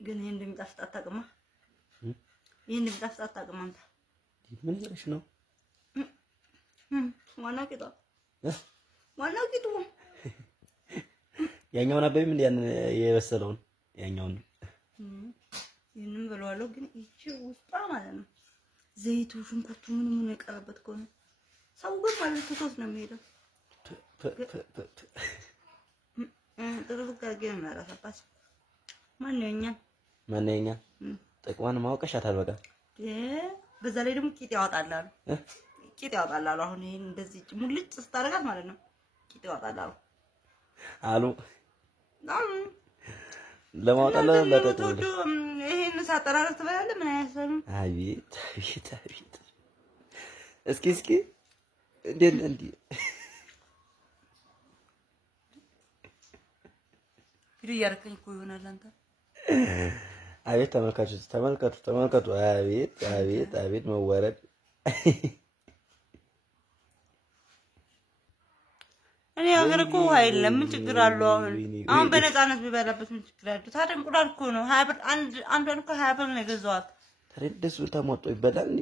ግን ይሄን እንደሚጣፍጥ አታውቅማ ይሄን እንደሚጣፍጥ አታውቅም አንተ ምን ይልሽ ነው ዋናው ቂጡ ያኛውን አበይም እንደ ያን የበሰለውን ያኛውን ይሄንን በለዋለሁ ግን እቺ ውስጣ ማለት ነው ዘይቱ ሽንኩርቱ ምን የቀረበት ከሆነ ሰው ግን ማለት ተቶት ነው የሚሄደው ጥሩቅ አገኘ ማራፋስ ማንኛኛ ጥቅማን ማውቀሻታል በቃ በዛ ላይ ደግሞ ቂጥ ያወጣላሉ አሁን ይሄን እንደዚህ ሙልጭ ስታረጋት ማለት ነው ቂጥ ያወጣላሉ አሉ ለማውጣላ ለተጠ ይሄን ሳጠራረፍ ትበላለህ ምን ያሰሩ አቤት እስኪ እንዴ ቪዲዮ ያርከኝ እኮ ይሆናል አንተ አቤት ተመልከቱ አቤት መወረድ እኔ ሀገር እኮ አይደለም ምን ችግር አለው አሁን በነፃነት ቢበላበት ምን ችግር አለው ታዲያ እንቁላል እኮ ነው 20 ብር አንዷን እኮ 20 ብር ነው የገዛዋት ተረደሱ ተሞጦ ይበላል እንዴ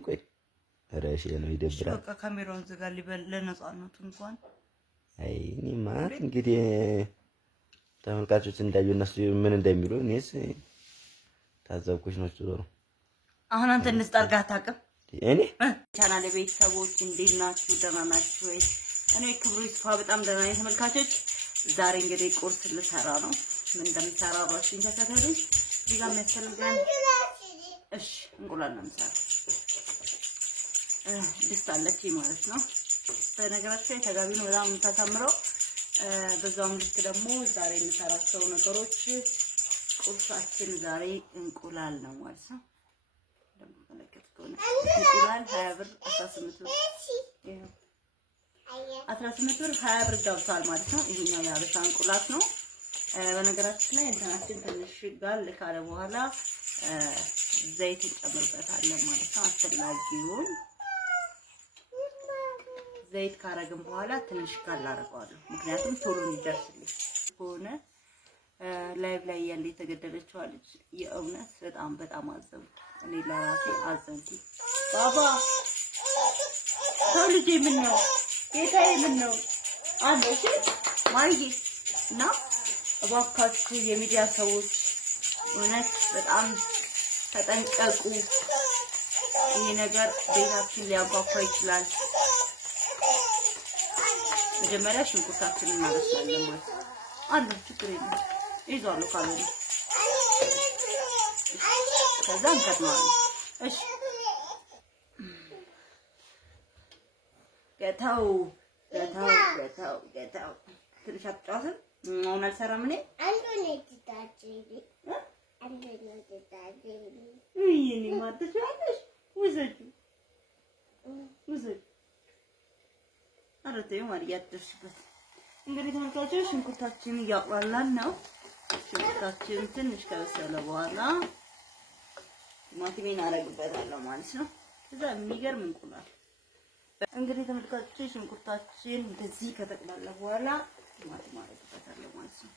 ረሽ ነው ይደብራል በቃ ካሜራውን ዘጋል ሊበል ለነፃነቱ እንኳን አይ እኔማ እንግዲህ ተመልካቾች እንዳዩ እነሱ ምን እንደሚሉ እኔስ ታዘብኩሽ ነው ጥሩ አሁን አንተ እንስጣርጋ አታውቅም እኔ ቻናል ቤተሰቦች እንዴት ናችሁ ደህና ናችሁ ወይ እኔ ክብሩ ይስፋ በጣም ደህና ነኝ ተመልካቾች ዛሬ እንግዲህ ቁርስ ልሰራ ነው ምን እንደምሰራ ባሽን ተከታተሉ ዲጋ መሰለኝ እሺ እንቁላል ነው የምሰራው ድስታለች ማለት ነው በነገራችን ላይ ተጋቢ ነው በጣም ተታምረው በዛውም ልክ ደግሞ ዛሬ የምሰራቸው ነገሮች ቁርሳችን ዛሬ እንቁላል ነው ማለት ነው እንደምትመለከቱት እንቁላል 20 ብር 18 ብር 18 ብር 20 ብር ገብቷል ማለት ነው ይሄኛው ያበሻ እንቁላል ነው በነገራችን ላይ እንትናችን ትንሽ ጋል ካለ በኋላ ዘይት እንጨምርበታለን ማለት ነው አስፈላጊውን ዘይት ካረግን በኋላ ትንሽ ጋል አረጋለሁ ምክንያቱም ቶሎ እንዲደርስልኝ ሆነ ላይቭ ላይ ያለ የተገደለችው ልጅ የእውነት በጣም አዘንኩ እኔ ለራሴ አዘንኩ ባባ ልጄ ምን ነው ጌታዬ ምን ነው አንቺ ማይዬ እና እባካችሁ የሚዲያ ሰዎች እውነት በጣም ተጠንቀቁ ይሄ ነገር ቤታችን ሊያጓጓ ይችላል መጀመሪያ ሽንኩርታችንን እናበስላለን ማለት አንዱ ችግር የለም ይዟል ካሎሪ ከዛ እንከትማለን እሺ ገታው ትንሽ አትጫወትም አሁን አልሰራም እኔ አንዱን ይሄኔ ማጥቻለሽ ውዘጅ አረተው ማርያ ተሽበት እንግዲህ ተመልካቾች ሽንኩርታችን እያቁላላን ነው ሽንኩርታችን ትንሽ ከበሰለ በኋላ ቲማቲሜን አረግበታለሁ ማለት ነው ከዛ የሚገርም እንቁላል እንግዲህ ተመልካቾች ሽንኩርታችን እንደዚህ ከተቀላለ በኋላ ቲማቲም አረግበታለሁ ማለት ነው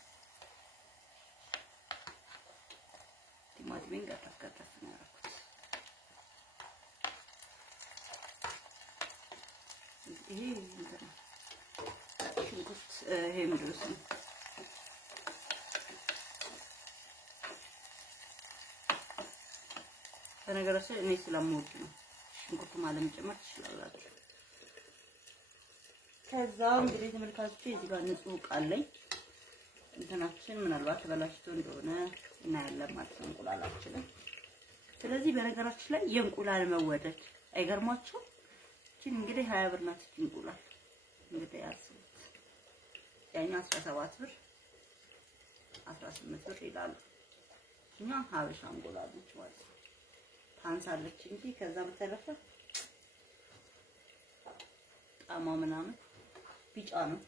ቲማቲሜን ከተከተፈ ነው ያደረኩት ይሄ ሽንኩርት ይሄ ምንድነው በነገራችን እኔ ስለምወድ ነው ሽንኩርት ማለት መጨመር ትችላላችሁ ከዛ እንግዲህ ተመልካቾች እዚህ ጋር ንጹህ ቃለኝ እንትናችን ምናልባት ተበላሽቶ እንደሆነ እናያለን ማለት ነው እንቁላላችን ስለዚህ በነገራችን ላይ የእንቁላል መወደድ አይገርማችሁም እቺን እንግዲህ 20 ብር ናት እንቁላል እንግዲህ ያስቡት ያኛ 17 ብር 18 ብር ይላል እኛ ሀበሻ እንቁላል ነች ማለት ነው ታንሳለች እንጂ ከዛ በተረፈ ጣማ ምናምን ቢጫ ነው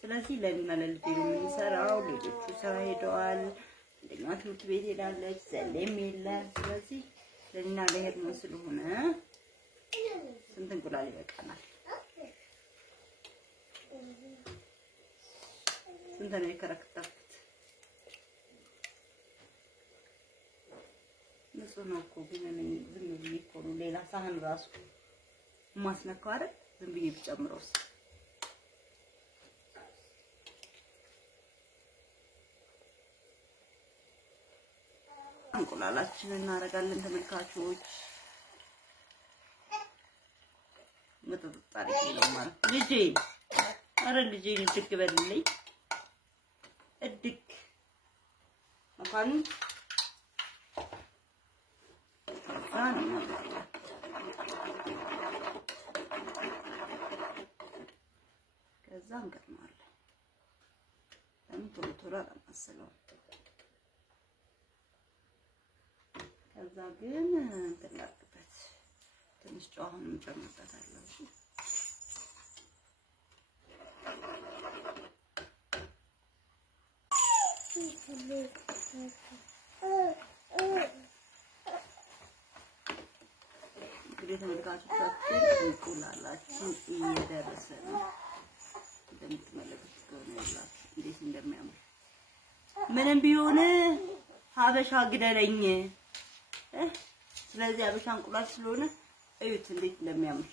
ስለዚህ ለኔና ለልጄ ነው የምንሰራው ልጆቹ ስራ ሄደዋል እንደኛ ትምህርት ቤት ሄዳለች ዘለም የለም ስለዚህ ለኔና ለሄድ ነው ስለሆነ ስንት እንቁላል ይበቃናል ስንት ነው የከረከተኩት ንጹህ ነው እኮ ግን እኔ ዝም ብዬ እኮ ነው ሌላ ሳህን ራሱ ማስነካው አይደል ዝም ብዬ ብጨምረውስ እንቁላላችንን እናደርጋለን ተመልካቾች መጥጣጣሪ ነው ማለት ልጄ አረ ልጄ እድግ በልልኝ እድግ እንኳን ከዛ እንገጥማለን ለምን ቶሎ ቶሎ አላማስለው ከዛ ግን እንተላቅበት ትንሽ ጨው አሁንም ጨምርበታለሁ እሺ እንግዲህ ተመልካቾቻችን እንቁላላችን እየደረሰ ነው እንደምትመለከቱት ከሆነ ያላችሁ እንዴት እንደሚያምር ምንም ቢሆን ሀበሻ ግደለኝ ስለዚህ ሀበሻ እንቁላል ስለሆነ እዩት እንዴት እንደሚያምር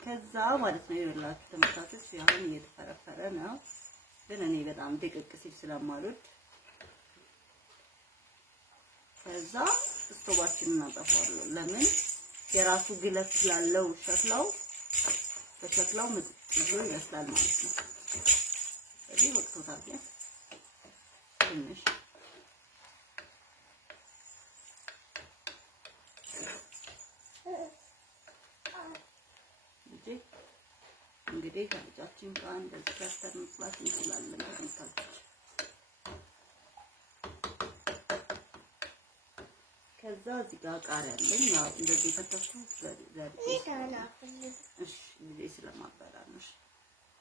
ከዛ ማለት ነው ይላችሁ ተመልካቾች አሁን እየተፈረፈረ ነው ግን እኔ በጣም ደቀቅ ሲል ስለማልወድ ከዛ ስቶባችንን እናጠፋዋለን ለምን የራሱ ግለት ስላለው ሸክላው ምጥጥ ብሎ ይመስላል ማለት ነው ስለዚህ ወቅቶታል ትንሽ እንግዲህ ከልጃችን ጋር እንደዚህ ሰርተን መስራት እንችላለን ተመልካቾች ከዛ እዚህ ጋር ቃሪያ አለኝ ያው እንደዚህ ከተፈተኩ እሺ እንደዚህ ስለማበላልሽ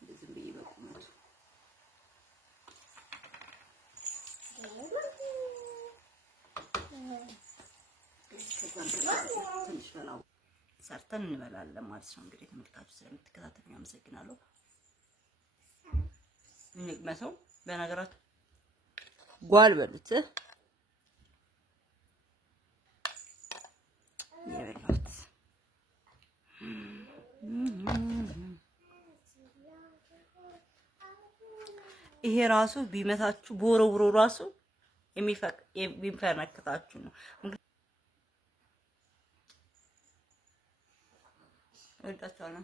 እንደዚህ ብዬ በቁመቱ ከዛ ትንሽ ፈላው ሰርተን እንበላለን ማለት ነው እንግዲህ ተመልካቾች ስለምትከታተሉኝ አመሰግናለሁ እንግመሰው በነገራችሁ ጓል በሉት የበላት ይሄ ራሱ ቢመታችሁ ቦሮብሮ ራሱ የሚፈነክታችሁ ነው እወዳችኋለሁ